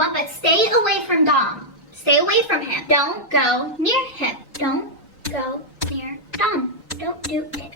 want, but stay away from Dom. Stay away from him. Don't go near him. Don't go near Dom. Don't do it.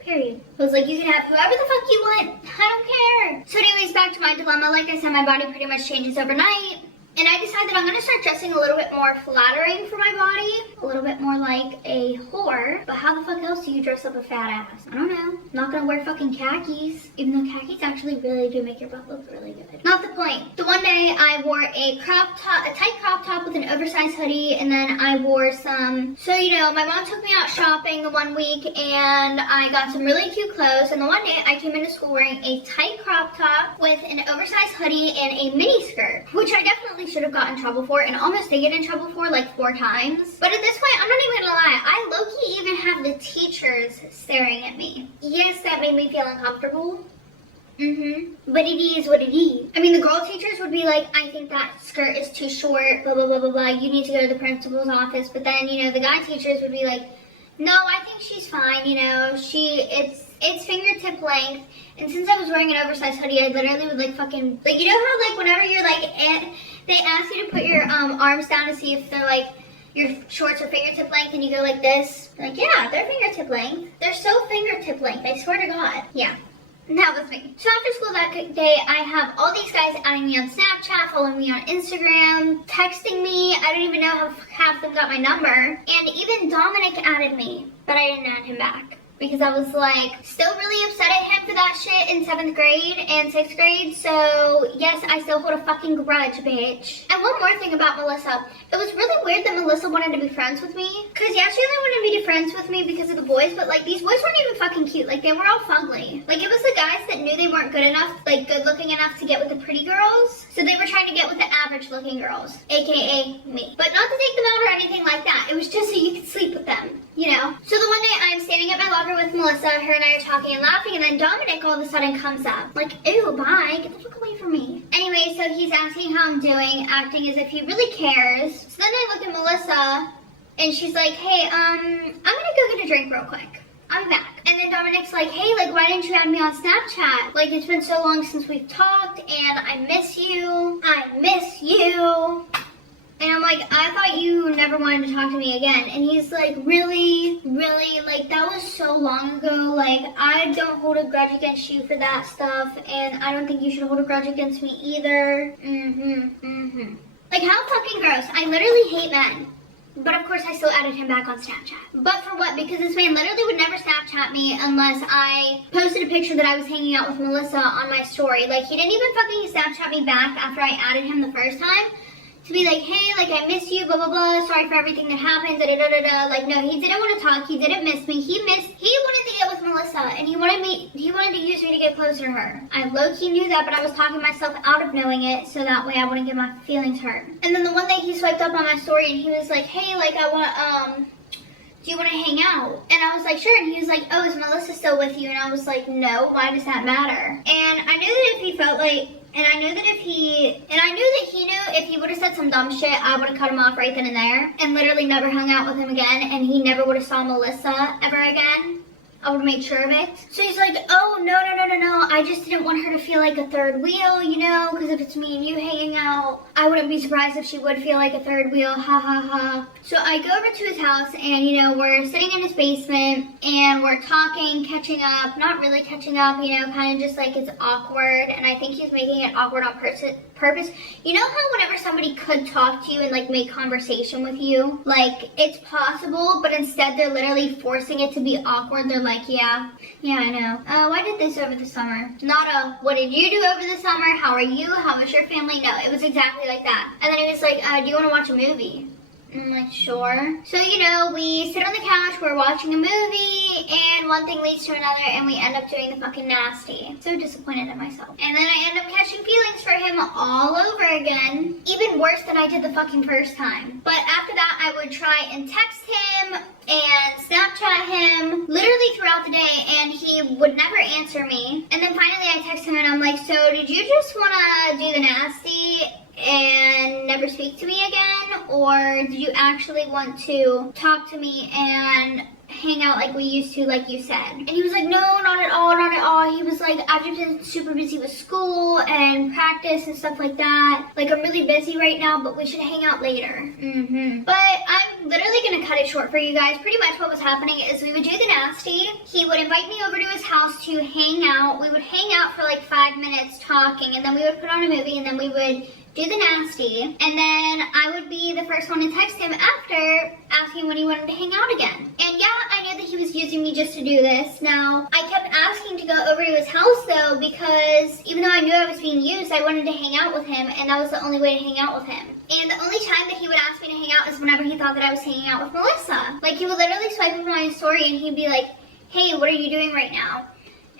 Period. I was like, you can have whoever the fuck you want. I don't care. So anyways, back to my dilemma. Like I said, my body pretty much changes overnight. And I decided I'm going to start dressing a little bit more flattering for my body. A little bit more like a whore. But how the fuck else do you dress up a fat ass? I don't know. I'm not going to wear fucking khakis. Even though khakis actually really do make your butt look really good. Not the point. The one day I wore a crop top, a tight crop top with an oversized hoodie. And then I wore some... So, you know, my mom took me out shopping the one week. And I got some really cute clothes. And the one day I came into school wearing a tight crop top with an oversized hoodie and a mini skirt. Which I definitely should have gotten in trouble for and almost did get in trouble for like 4 times. But at this point, I'm not even gonna lie, I low-key even have the teachers staring at me. Yes, that made me feel uncomfortable. But it is what it is. I mean, the girl teachers would be like, I think that skirt is too short, blah, blah, blah, blah, blah. You need to go to the principal's office. But then, you know, the guy teachers would be like, no, I think she's fine, you know, it's fingertip length. And since I was wearing an oversized hoodie, I literally would like fucking, like, you know how like whenever you're like, they ask you to put your arms down to see if they're like, your shorts are fingertip length and you go like this. Like, yeah, they're fingertip length. They're so fingertip length, I swear to God. Yeah. That was me. So after school that day, I have all these guys adding me on Snapchat, following me on Instagram, texting me. I don't even know how half of them got my number. And even Dominic added me, but I didn't add him back. Because I was like, still really upset at him for that shit in 7th grade and 6th grade. So yes, I still hold a fucking grudge, bitch. And one more thing about Melissa. It was really weird that Melissa wanted to be friends with me. Cause yeah, she only wanted to be friends with me because of the boys. But like these boys weren't even fucking cute. Like they were all fugly. Like it was the guys that knew they weren't good enough, like good looking enough to get with the pretty girls. So they were trying to get with the average looking girls. AKA me. But not to take them out or anything like that. It was just so you could sleep with them. You know? So the one day I'm standing at my locker with Melissa, her and I are talking and laughing, and then Dominic all of a sudden comes up. Like, ew, bye, get the fuck away from me. Anyway, so he's asking how I'm doing, acting as if he really cares. So then I look at Melissa, and she's like, hey, I'm gonna go get a drink real quick. I'll be back. And then Dominic's like, hey, like, why didn't you add me on Snapchat? Like, it's been so long since we've talked, and I miss you. I miss you. And I'm like, I thought you never wanted to talk to me again. And he's like, really, really, like, that was so long ago. Like, I don't hold a grudge against you for that stuff. And I don't think you should hold a grudge against me either. Like, how fucking gross. I literally hate men. But of course, I still added him back on Snapchat. But for what? Because this man literally would never Snapchat me unless I posted a picture that I was hanging out with Melissa on my story. Like, he didn't even fucking Snapchat me back after I added him the first time. To be like, hey, like, I miss you, blah, blah, blah, sorry for everything that happened, da, da, da, da, da. Like, no, he didn't want to talk, he didn't miss me, he wanted to get with Melissa, and he wanted to use me to get closer to her. I low-key knew that, but I was talking myself out of knowing it, so that way I wouldn't get my feelings hurt. And then the one day he swiped up on my story, and he was like, hey, like, do you want to hang out? And I was like, sure. And he was like, oh, is Melissa still with you? And I was like, no, why does that matter? And I knew that if he felt like, and I knew that he knew if he would have said some dumb shit, I would have cut him off right then and there. And literally never hung out with him again. And he never would have saw Melissa ever again. I would have made sure of it. So he's like, oh, no. I just didn't want her to feel like a third wheel, you know, because if it's me and you hanging out, I wouldn't be surprised if she would feel like a third wheel, ha ha ha. So I go over to his house and, you know, we're sitting in his basement and we're talking, catching up, not really catching up, you know, kind of just like it's awkward. And I think he's making it awkward on purpose. You know how whenever somebody could talk to you and like make conversation with you, like it's possible, but instead they're literally forcing it to be awkward. They're like, yeah, I know. Why did this over the summer? Not a, what did you do over the summer? How are you? How was your family? No, it was exactly like that. And then he was like, do you want to watch a movie? I'm like, sure. So, you know, we sit on the couch, we're watching a movie, and one thing leads to another, and we end up doing the fucking nasty. So disappointed in myself. And then I end up catching feelings for him all over again. Even worse than I did the fucking first time. But after that, I would try and text him and Snapchat him literally throughout the day, and he would never answer me. And then finally I text him and I'm like, so did you just want to do the nasty and never speak to me again, or do you actually want to talk to me and hang out like we used to, like you said. And he was like, no, not at all, not at all. He was like, I've just been super busy with school and practice and stuff like that. Like, I'm really busy right now, but we should hang out later. But I'm literally gonna cut it short for you guys. Pretty much what was happening is we would do the nasty. He would invite me over to his house to hang out. We would hang out for like 5 minutes talking, and then we would put on a movie, and then we would do the nasty, and then I would be the first one to text him after asking when he wanted to hang out again. And yeah, I knew that he was using me just to do this. Now, I kept asking to go over to his house though, because even though I knew I was being used, I wanted to hang out with him, and that was the only way to hang out with him. And the only time that he would ask me to hang out is whenever he thought that I was hanging out with Melissa. Like, he would literally swipe over my story and he'd be like, hey, what are you doing right now?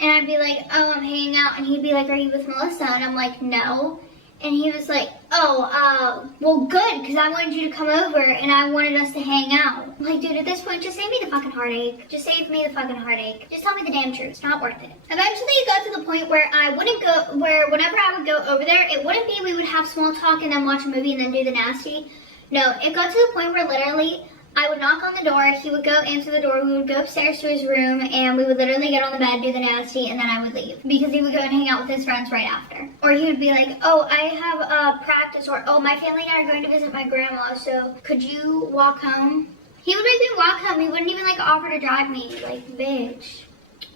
And I'd be like, oh, I'm hanging out. And he'd be like, are you with Melissa? And I'm like, no. And he was like, oh, well, good, because I wanted you to come over and I wanted us to hang out. I'm like, dude, at this point, just save me the fucking heartache. Just save me the fucking heartache. Just tell me the damn truth. It's not worth it. Eventually, it got to the point where I wouldn't go, where whenever I would go over there, it wouldn't be we would have small talk and then watch a movie and then do the nasty. No, it got to the point where literally, I would knock on the door, he would go answer the door, we would go upstairs to his room, and we would literally get on the bed, do the nasty, and then I would leave. Because he would go and hang out with his friends right after. Or he would be like, oh, I have practice, or oh, my family and I are going to visit my grandma, so could you walk home? He would make me walk home, he wouldn't even like offer to drive me. Like, bitch,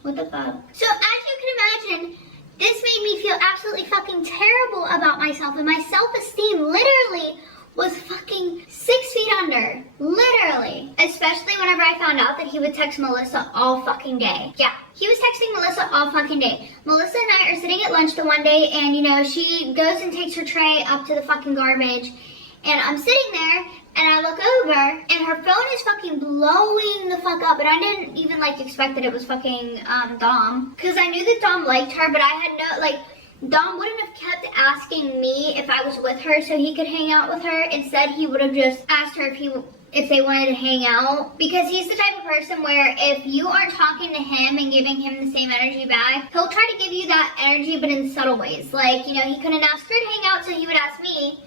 what the fuck? So as you can imagine, this made me feel absolutely fucking terrible about myself, and my self-esteem literally was fucking 6 feet under. Literally. Especially whenever I found out that he would text Melissa all fucking day. Yeah, he was texting Melissa all fucking day. Melissa and I are sitting at lunch the one day, and you know, she goes and takes her tray up to the fucking garbage, and I'm sitting there, and I look over, and her phone is fucking blowing the fuck up, and I didn't even like expect that it was fucking Dom, because I knew that Dom liked her, but I had no, like, Dom wouldn't have kept asking me if I was with her so he could hang out with her. Instead, he would have just asked her if they wanted to hang out. Because he's the type of person where if you aren't talking to him and giving him the same energy back, he'll try to give you that energy but in subtle ways. Like, you know, he couldn't ask her to hang out, so he would ask me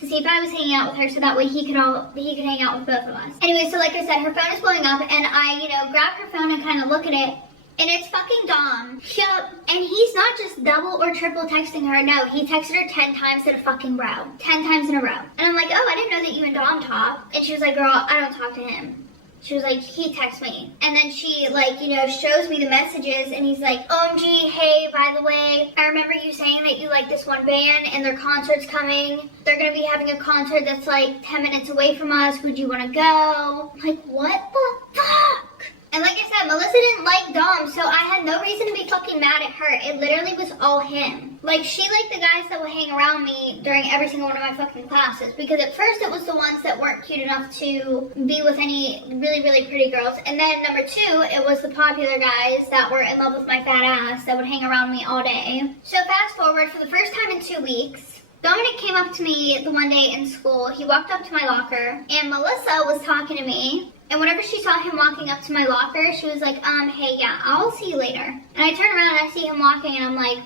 to see if I was hanging out with her so that way he could hang out with both of us. Anyway, so like I said, her phone is blowing up, and I, you know, grab her phone and kind of look at it. And it's fucking Dom. Yup. And he's not just double or triple texting her. No, he texted her 10 times in a fucking row. 10 times in a row. And I'm like, oh, I didn't know that you and Dom talk. And she was like, girl, I don't talk to him. She was like, he texts me. And then she, like, you know, shows me the messages, and he's like, OMG, hey, by the way, I remember you saying that you like this one band and their concert's coming. They're gonna be having a concert that's like 10 minutes away from us. Would you wanna go? I'm like, what the fuck? And like I said, Melissa didn't like Dom, so I had no reason to be fucking mad at her. It literally was all him. Like, she liked the guys that would hang around me during every single one of my fucking classes. Because at first it was the ones that weren't cute enough to be with any really, really pretty girls. And then number 2, it was the popular guys that were in love with my fat ass that would hang around me all day. So fast forward, for the first time in 2 weeks, Dominic came up to me the one day in school. He walked up to my locker, and Melissa was talking to me. And whenever she saw him walking up to my locker, she was like, hey, yeah, I'll see you later. And I turn around and I see him walking, and I'm like,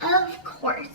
of course.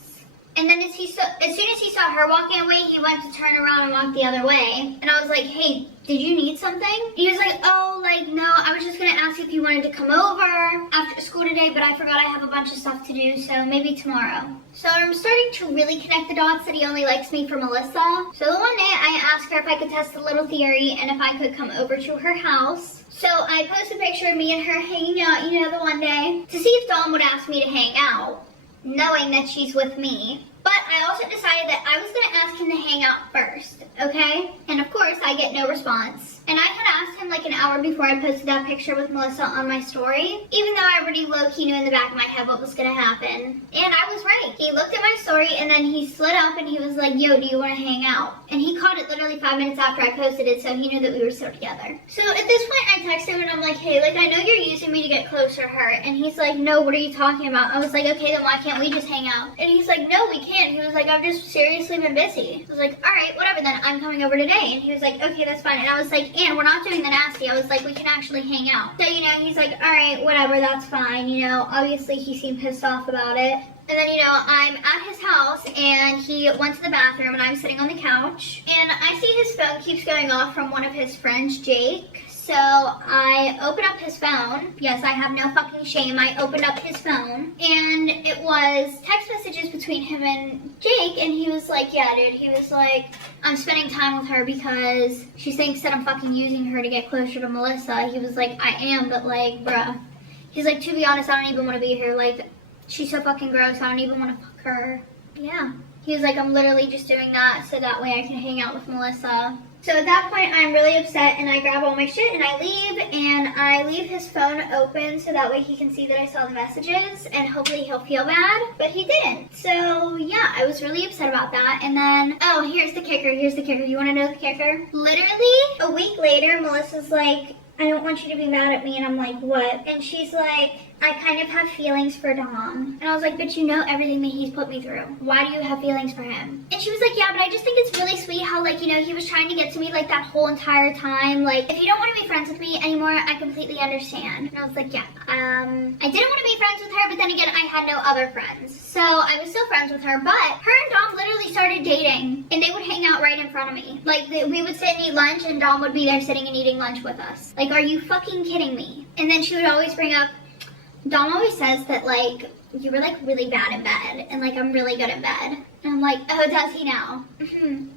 And then as soon as he saw her walking away, he went to turn around and walk the other way. And I was like, hey, did you need something? He was like, oh, like, no, I was just gonna ask if you wanted to come over after school today, but I forgot I have a bunch of stuff to do, so maybe tomorrow. So I'm starting to really connect the dots that he only likes me for Melissa. So the one day I asked her if I could test a little theory and if I could come over to her house. So I posted a picture of me and her hanging out, you know, the one day, to see if Dom would ask me to hang out, knowing that she's with me. But I also decided that I was going to ask him to hang out first, okay? And of course, I get no response. And I had asked him like an hour before I posted that picture with Melissa on my story, even though I already low-key knew in the back of my head what was going to happen. And I was right. He looked at my story, and then he slid up and he was like, yo, do you want to hang out? And he caught it literally 5 minutes after I posted it, so he knew that we were still together. So at this point, I texted him and I'm like, hey, like, I know you're using me to get close to her. And he's like, no, what are you talking about? I was like, okay, then why can't we just hang out? And he's like, no, we can't. He was like, I've just seriously been busy. I was like, all right, whatever then, I'm coming over today. And he was like, okay, that's fine. And I was like, and we're not doing the nasty. I was like, we can actually hang out. So, you know, he's like, all right, whatever, that's fine. You know, obviously he seemed pissed off about it. And then, you know, I'm at his house, and he went to the bathroom, and I'm sitting on the couch. And I see his phone keeps going off from one of his friends, Jake. So I opened up his phone. Yes, I have no fucking shame. I opened up his phone and it was text messages between him and Jake, and he was like, yeah, dude, he was like, I'm spending time with her because she thinks that I'm fucking using her to get closer to Melissa. He was like, I am, but like, bruh. He's like, to be honest, I don't even want to be here. Like, she's so fucking gross. I don't even want to fuck her. Yeah. He was like, I'm literally just doing that so that way I can hang out with Melissa. So at that point, I'm really upset and I grab all my shit and I leave his phone open so that way he can see that I saw the messages and hopefully he'll feel bad, but he didn't. So yeah, I was really upset about that. And then, oh, here's the kicker. You want to know the kicker? Literally a week later, Melissa's like, I don't want you to be mad at me. And I'm like, what? And she's like, I kind of have feelings for Dom. And I was like, but you know everything that he's put me through. Why do you have feelings for him? And she was like, yeah, but I just think it's really sweet how, like, you know, he was trying to get to me, like, that whole entire time. Like, if you don't want to be friends with me anymore, I completely understand. And I was like, yeah, I didn't want to be friends with her, but then again, I had no other friends. So I was still friends with her, but her and Dom literally started dating. And they would hang out right in front of me. Like, we would sit and eat lunch, and Dom would be there sitting and eating lunch with us. Like, are you fucking kidding me? And then she would always bring up, Dom always says that, like, you were, like, really bad in bed, and, like, I'm really good in bed. And I'm like, oh, does he now?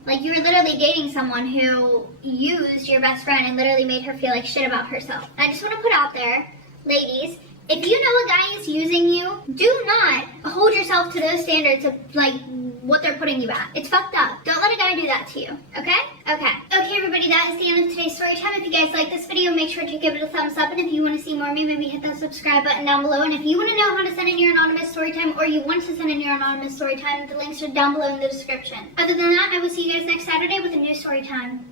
Like, you were literally dating someone who used your best friend and literally made her feel like shit about herself. I just want to put out there, ladies, if you know a guy is using you, do not hold yourself to those standards of, like, what they're putting you at. It's fucked up. Don't let a guy do that to you, okay? Okay, everybody, that is the end of today's story time. If you guys like this video, make sure to give it a thumbs up, and if you want to see more of me, maybe hit that subscribe button down below, and if you want to know how to send in your anonymous story time, or you want to send in your anonymous story time, the links are down below in the description. Other than that, I will see you guys next Saturday with a new story time.